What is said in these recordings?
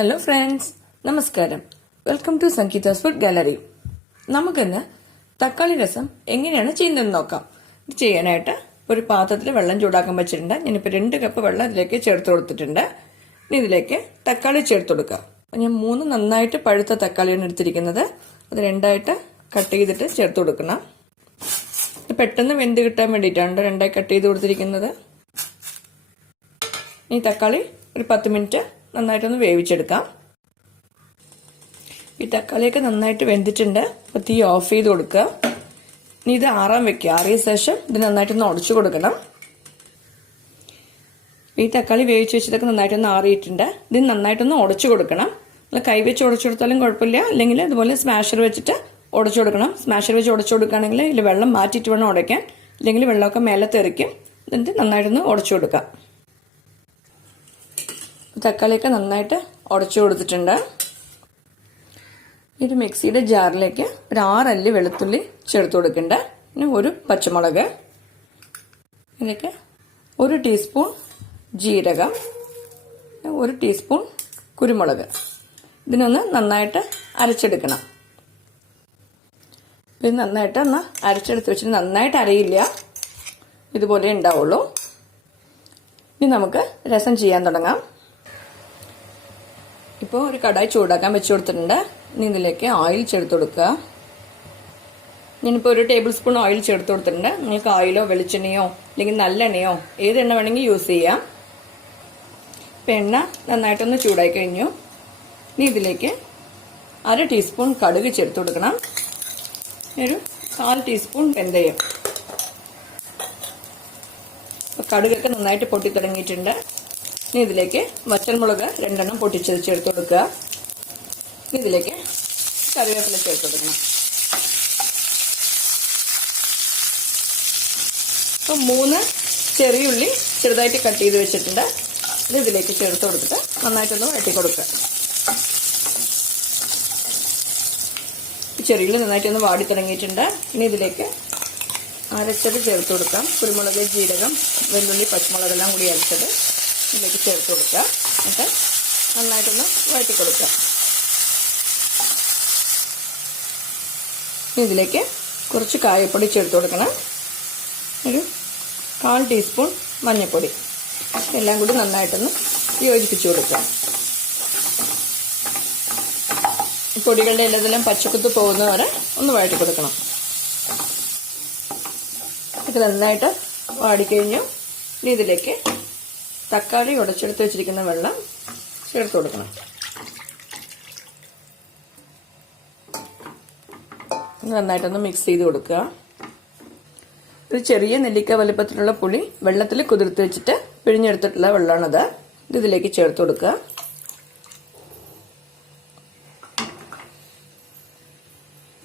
Hello friends, നമസ്കാരം. Welcome to Sangeetha's food gallery. നമുക്കിന്ന് തക്കാളി രസം എങ്ങനെയാണ് ചെയ്യുന്നതെന്ന് നോക്കാം. ഇത് ചെയ്യാനായിട്ട് ഒരു പാത്രത്തിൽ വെള്ളം ചൂടാക്കാൻ വെച്ചിട്ടുണ്ട്. ഞാനിപ്പോൾ 2 കപ്പ് വെള്ളം ഇതിലേക്ക് ചേർത്ത് കൊടുത്തിട്ടുണ്ട്. ഇനി ഇതിലേക്ക് തക്കാളി ചേർത്ത് കൊടുക്കാം. ഞാൻ 3 നന്നായിട്ട് പഴുത്ത തക്കാളിയാണ് എടുത്തിരിക്കുന്നത്. അത് 2ആയിട്ട് കട്ട് ചെയ്തിട്ട് ചേർത്ത് കൊടുക്കണം. ഇത് പെട്ടെന്ന് വെന്ത് കിട്ടാൻ വേണ്ടിയിട്ടാണ് 2ആയി കട്ട് ചെയ്ത് കൊടുത്തിരിക്കുന്നത്. ഈ തക്കാളി ഒരു 10 മിനിറ്റ് നന്നായിട്ടൊന്ന് വേവിച്ചെടുക്കാം. ഈ തക്കാളിയൊക്കെ നന്നായിട്ട് വെന്തിട്ടുണ്ട്. അപ്പോൾ തീ ഓഫ് ചെയ്ത് കൊടുക്കുക. ഇനി ഇത് ആറാൻ വെക്കുക. ആറിയ ശേഷം ഇത് നന്നായിട്ടൊന്ന് ഉടച്ചു കൊടുക്കണം. ഈ തക്കാളി വേവിച്ച് വെച്ചതൊക്കെ നന്നായിട്ടൊന്ന് ആറിയിട്ടുണ്ട്. ഇത് നന്നായിട്ടൊന്ന് ഉടച്ചു കൊടുക്കണം. നമ്മൾ കൈ വെച്ച് ഉടച്ചു കൊടുത്താലും കുഴപ്പമില്ല, അല്ലെങ്കിൽ അതുപോലെ സ്മാഷർ വെച്ചിട്ട് ഉടച്ചു കൊടുക്കണം. സ്മാഷർ വെച്ച് ഉടച്ചു കൊടുക്കുകയാണെങ്കിൽ ഇതിൽ വെള്ളം മാറ്റിയിട്ട് വേണം ഉടയ്ക്കാൻ, അല്ലെങ്കിൽ വെള്ളമൊക്കെ മേലെ തെറിക്കും. എന്നിട്ട് നന്നായിട്ടൊന്ന് ഉടച്ചു കൊടുക്കാം. തക്കാളിയൊക്കെ നന്നായിട്ട് ഉടച്ചു കൊടുത്തിട്ടുണ്ട്. ഒരു മിക്സിയുടെ ജാറിലേക്ക് ഒരു 6 അല്ലി വെളുത്തുള്ളി ചേർത്ത് കൊടുക്കണ്ട. പിന്നെ ഒരു പച്ചമുളക്, ഇതിലേക്ക് 1 ടീസ്പൂൺ ജീരകം, 1 ടീസ്പൂൺ കുരുമുളക്. ഇതിനൊന്ന് നന്നായിട്ട് അരച്ചെടുക്കണം. ഇത് നന്നായിട്ട് ഒന്ന് അരച്ചെടുത്ത് വെച്ചിട്ട് നന്നായിട്ട് അരയില്ല, ഇതുപോലെ ഉണ്ടാവുള്ളൂ. ഇനി നമുക്ക് രസം ചെയ്യാൻ തുടങ്ങാം. ഇപ്പോൾ ഒരു കടായി ചൂടാക്കാൻ വെച്ച് കൊടുത്തിട്ടുണ്ട്. ഇനി ഇതിലേക്ക് ഓയിൽ ചേർത്ത് കൊടുക്കുക. ഞാനിപ്പോൾ 1 ടേബിൾ സ്പൂൺ ഓയിൽ ചേർത്ത് കൊടുത്തിട്ടുണ്ട്. നിങ്ങൾക്ക് ഓയിലോ വെളിച്ചെണ്ണയോ അല്ലെങ്കിൽ നല്ലെണ്ണയോ ഏത് എണ്ണ വേണമെങ്കിൽ യൂസ് ചെയ്യാം. ഇപ്പം എണ്ണ നന്നായിട്ടൊന്ന് ചൂടായി കഴിഞ്ഞു. ഇനി ഇതിലേക്ക് 1/2 ടീസ്പൂൺ കടുക് ചേർത്ത് കൊടുക്കണം. ഒരു 1/4 ടീസ്പൂൺ വെന്തയം. കടുകൊക്കെ നന്നായിട്ട് പൊട്ടി തുടങ്ങിയിട്ടുണ്ട്. ഇനി ഇതിലേക്ക് വറ്റൽമുളക് 2 എണ്ണം പൊട്ടിച്ചത് ചേർത്ത് കൊടുക്കുക. ഇനി ഇതിലേക്ക് കറിവേപ്പില ചേർത്ത് കൊടുക്കണം. അപ്പോൾ 3 ചെറിയുള്ളി ചെറുതായിട്ട് കട്ട് ചെയ്ത് വെച്ചിട്ടുണ്ട്. ഇത് ഇതിലേക്ക് ചേർത്ത് കൊടുത്തിട്ട് നന്നായിട്ടൊന്ന് വഴറ്റി കൊടുക്കുക. ചെറിയുള്ളി നന്നായിട്ടൊന്ന് വാടി തുടങ്ങിയിട്ടുണ്ട്. ഇനി ഇതിലേക്ക് അരച്ചത് ചേർത്ത് കൊടുക്കാം. കുരുമുളക്, ജീരകം, വെള്ളുള്ളി, പച്ചമുളകെല്ലാം കൂടി അരച്ചത് ഇതിലേക്ക് ചേർത്ത് കൊടുക്കുക. എന്നിട്ട് നന്നായിട്ടൊന്ന് വഴറ്റി കൊടുക്കുക. ഇതിലേക്ക് കുറച്ച് കായപ്പൊടി ചേർത്ത് കൊടുക്കണം. ഒരു 1/4 ടീസ്പൂൺ മഞ്ഞൾപ്പൊടി. എല്ലാം കൂടി നന്നായിട്ടൊന്ന് യോജിപ്പിച്ച് കൊടുക്കുക. പൊടികളുടെ എല്ലാതെല്ലാം പച്ചക്കുത്ത് പോകുന്നവരെ ഒന്ന് വഴറ്റി കൊടുക്കണം. ഇത് നന്നായിട്ട് വാടിക്കഴിഞ്ഞു. ഇനി ഇതിലേക്ക് തക്കാളി ഉടച്ചെടുത്ത് വെച്ചിരിക്കുന്ന വെള്ളം ചേർത്ത് കൊടുക്കണം. നന്നായിട്ടൊന്ന് മിക്സ് ചെയ്ത് കൊടുക്കുക. ഒരു ചെറിയ നെല്ലിക്ക വലുപ്പത്തിലുള്ള പുളി വെള്ളത്തിൽ കുതിർത്ത് വെച്ചിട്ട് പിഴിഞ്ഞെടുത്തിട്ടുള്ള വെള്ളമാണത്. ഇത് ഇതിലേക്ക് ചേർത്ത് കൊടുക്കുക.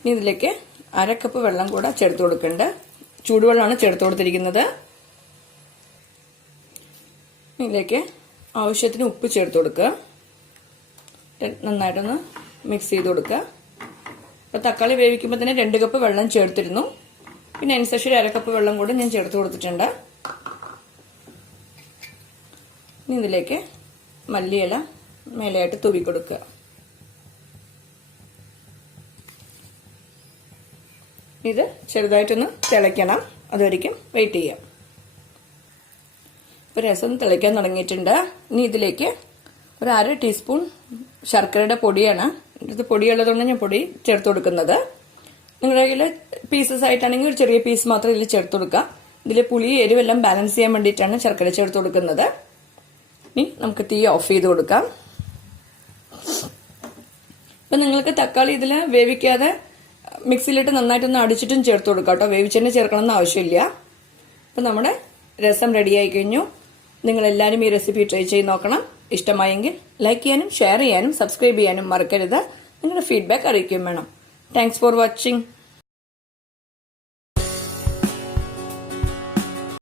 ഇനി ഇതിലേക്ക് 1/2 കപ്പ് വെള്ളം കൂടെ ചേർത്ത് കൊടുക്കേണ്ട. ചൂടുവെള്ളമാണ് ചേർത്ത് കൊടുത്തിരിക്കുന്നത്. ഇതിലേക്ക് ആവശ്യത്തിന് ഉപ്പ് ചേർത്ത് കൊടുക്കുക. നന്നായിട്ടൊന്ന് മിക്സ് ചെയ്ത് കൊടുക്കുക. അപ്പോൾ തക്കാളി വേവിക്കുമ്പോൾ തന്നെ 2 കപ്പ് വെള്ളം ചേർത്തിരുന്നു. പിന്നെ അതിനനുസരിച്ച് 1/2 കപ്പ് വെള്ളം കൂടെ ഞാൻ ചേർത്ത് കൊടുത്തിട്ടുണ്ട്. ഇനി ഇതിലേക്ക് മല്ലിയില മേലെയായിട്ട് തൂവി കൊടുക്കുക. ഇത് ചെറുതായിട്ടൊന്ന് തിളയ്ക്കണം. അതുവരെയ്ക്കും വെയിറ്റ് ചെയ്യാം. ഇപ്പോൾ രസം തിളയ്ക്കാൻ തുടങ്ങിയിട്ടുണ്ട്. ഇനി ഇതിലേക്ക് ഒരു 1/2 ടീസ്പൂൺ ശർക്കരയുടെ പൊടിയാണ്. ഇത് പൊടിയുള്ളതുകൊണ്ട് ഞാൻ പൊടി ചേർത്ത് കൊടുക്കുന്നത്. നിങ്ങളുടെ കയ്യിൽ പീസസ് ആയിട്ടാണെങ്കിൽ ഒരു ചെറിയ പീസ് മാത്രം ഇതിൽ ചേർത്ത് കൊടുക്കുക. ഇതിൽ പുളി എരിവെല്ലാം ബാലൻസ് ചെയ്യാൻ വേണ്ടിയിട്ടാണ് ശർക്കര ചേർത്ത് കൊടുക്കുന്നത്. ഇനി നമുക്ക് തീ ഓഫ് ചെയ്ത് കൊടുക്കാം. ഇപ്പം നിങ്ങൾക്ക് തക്കാളി ഇതിൽ വേവിക്കാതെ മിക്സിയിലിട്ട് നന്നായിട്ടൊന്ന് അടിച്ചിട്ടും ചേർത്ത് കൊടുക്കാം കേട്ടോ. വേവിച്ചെന്നെ ചേർക്കണമെന്ന് ആവശ്യമില്ല. അപ്പം നമ്മുടെ രസം റെഡിയായി കഴിഞ്ഞു. നിങ്ങളെല്ലാവരും ഈ റെസിപ്പി ട്രൈ ചെയ്ത് നോക്കണം. ഇഷ്ടമായെങ്കിൽ ലൈക്ക് ചെയ്യാനും ഷെയർ ചെയ്യാനും സബ്സ്ക്രൈബ് ചെയ്യാനും മറക്കരുത്. നിങ്ങളുടെ ഫീഡ്ബാക്ക് അറിയിക്കുകയും വേണം. Thanks for watching.